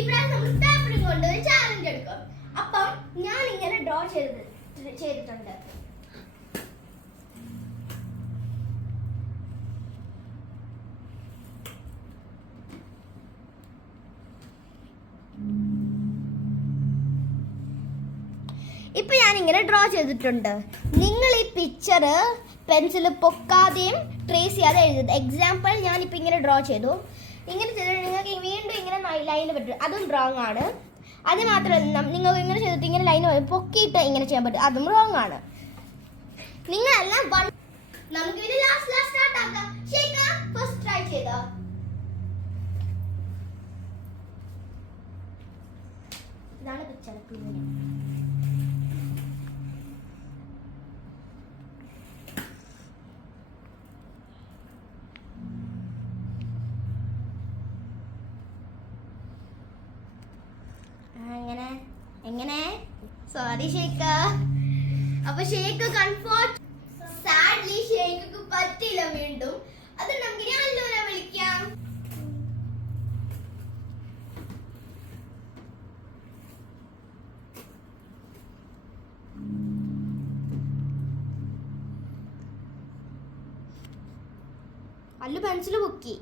ഇവിടെ നമ്മൾ പേപ്പറും കൊണ്ട് ഒരു ചാലഞ്ച് എടുക്കും. അപ്പം ഞാൻ ഇങ്ങനെ ഡ്രോ ചെയ്തിട്ടുണ്ട്. ഇപ്പൊ ഞാൻ ഇങ്ങനെ ഡ്രോ ചെയ്തിട്ടുണ്ട്. നിങ്ങൾ ഈ പിക്ചർ പെൻസിൽ പൊക്കാതെയും ട്രേസ് ചെയ്യാതെ എഴുതുന്നത്. എക്സാമ്പിൾ ഞാനിപ്പോൾ ഇങ്ങനെ ഡ്രോ ചെയ്തു. ഇങ്ങനെ ചെയ്തിട്ട് നിങ്ങൾക്ക് വീണ്ടും ഇങ്ങനെ ലൈന് പറ്റും, അതും റോങ് ആണ്. അത് മാത്രമല്ല, നിങ്ങൾ ഇങ്ങനെ ചെയ്തിട്ട് ഇങ്ങനെ ലൈന് പൊക്കിയിട്ട് ഇങ്ങനെ ചെയ്യാൻ പറ്റും, അതും റോങ് ആണ്. നിങ്ങളെല്ലാം നമുക്ക് ഇത് ലാസ്റ്റ് സ്റ്റാർട്ട് ആക്കാം. ഫസ്റ്റ് ട്രൈ ചെയ്തോ. ഇതാണ് പിക്ചർ. എങ്ങനെ സോറി ഷേക്ക. അപ്പൊ ഷേക്ക് കംഫർട്ട്. സാഡ്ലി ഷേക്ക് പറ്റില്ല വീണ്ടും. അത് നമുക്ക് അല്ലൂനെ വിളിക്കാം. അല്ലു പെൻസിൽ പൊക്കി.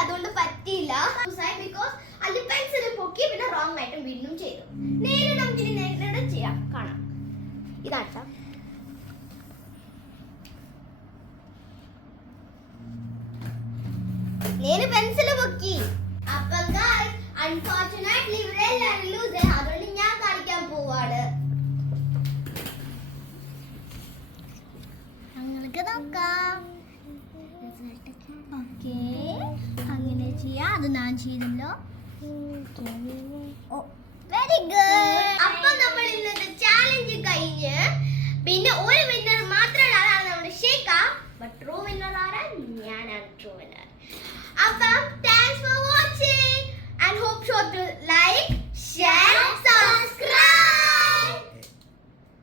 അതുകൊണ്ട് പറ്റിയില്ല. ബിക്കോസ് അല്ലു പെൻസിൽ പൊക്കി, പിന്നെ റോങ് ആയിട്ട് വീണ്ടും ചെയ്തു. നേരെ നമുക്ക് നേരെ ചെയ്യാം, കാണാം. ഇതാട്ടാ നേരെ പെൻസിൽ പൊക്കി. അപ്പൊ അൺഫോർച്ചുനേറ്റ്ലി ഇവിടെ എല്ലാവരും ലൂസ്. അതുകൊണ്ട് ഞാൻ കാണിക്കാൻ പോവാണ്. നിങ്ങൾക്ക് നോക്കാം. ഓക്കേ, അങ്ങനെ ചെയ്യാം. അത് ഞാൻ ചെയ്തല്ലോ. Very good. അപ്പൊ നമ്മൾ ഇന്നത്തെ ചാലഞ്ച് കഴിഞ്ഞ് പിന്നെ ഒരു വിന്നർ മാത്രമല്ല, അതാണ് നമ്മുടെ ഷേക്ക. ബട്ട് ട്രൂ വിന്നർ ആരാ? ഞാനാണ് ട്രൂ വിന്നർ. അപ്പം